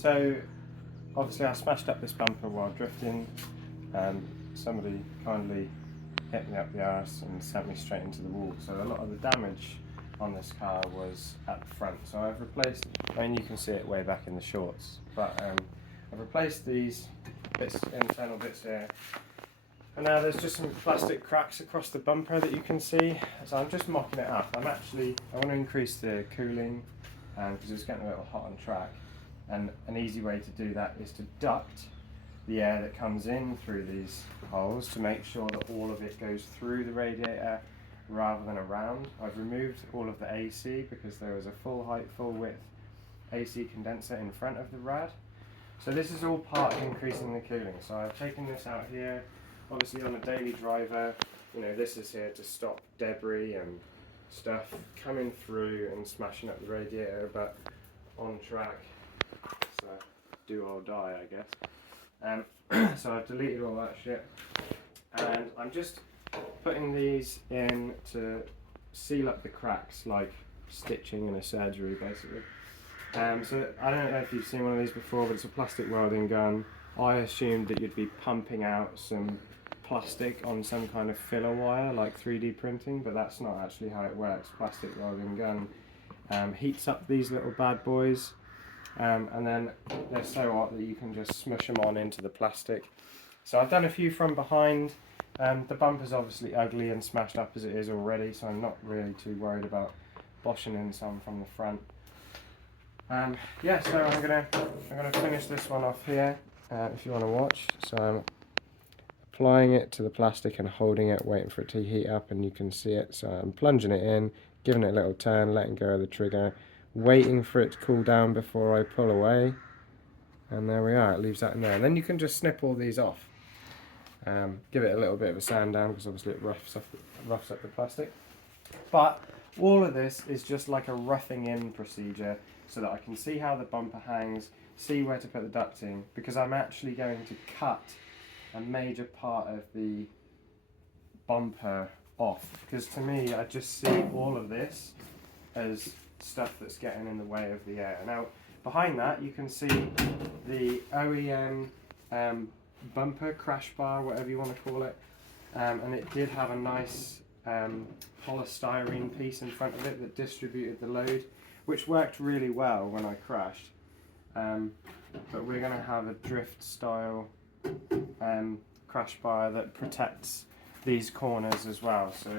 So obviously I smashed up this bumper while drifting, and somebody kindly hit me up the arse and sent me straight into the wall. So a lot of the damage on this car was at the front. So I've replaced, I mean you can see it way back in the shorts, but I've replaced these internal bits here. And now there's just some plastic cracks across the bumper that you can see. So I'm just mocking it up. I want to increase the cooling because it's getting a little hot on track. And an easy way to do that is to duct the air that comes in through these holes to make sure that all of it goes through the radiator rather than around. I've removed all of the AC because there was a full height, full width AC condenser in front of the rad. So this is all part of increasing the cooling. So I've taken this out here. Obviously on a daily driver, you know, this is here to stop debris and stuff coming through and smashing up the radiator, but on track, so do or die, I guess. So I've deleted all that shit, and I'm just putting these in to seal up the cracks, like stitching in a surgery, basically. So I don't know if you've seen one of these before, but it's a plastic welding gun. I assumed that you'd be pumping out some plastic on some kind of filler wire, like 3D printing, but that's not actually how it works. Plastic welding gun heats up these little bad boys, and then they're so hot that you can just smush them on into the plastic. So I've done a few from behind. The bumper's obviously ugly and smashed up as it is already, so I'm not really too worried about boshing in some from the front. Yeah, so I'm gonna finish this one off here. If you want to watch, so I'm applying it to the plastic and holding it, waiting for it to heat up, and you can see it. So I'm plunging it in, giving it a little turn, letting go of the trigger, waiting for it to cool down before I pull away, and there we are, it leaves that in there. And then you can just snip all these off. Give it a little bit of a sand down because obviously it roughs up the plastic. But all of this is just like a roughing in procedure so that I can see how the bumper hangs, see where to put the ducting, because I'm actually going to cut a major part of the bumper off, because to me I just see all of this as stuff that's getting in the way of the air. Now behind that you can see the OEM bumper, crash bar, whatever you want to call it, and it did have a nice polystyrene piece in front of it that distributed the load, which worked really well when I crashed. But we're going to have a drift style crash bar that protects these corners as well. So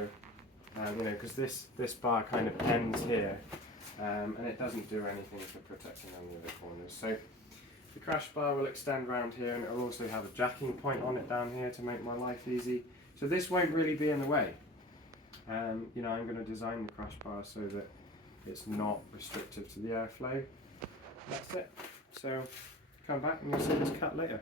you know, because this bar kind of ends here, and it doesn't do anything for protecting any of the corners. So the crash bar will extend around here, and it will also have a jacking point on it down here to make my life easy. So this won't really be in the way. You know, I'm going to design the crash bar so that it's not restrictive to the airflow. That's it. So come back and you'll see this cut later.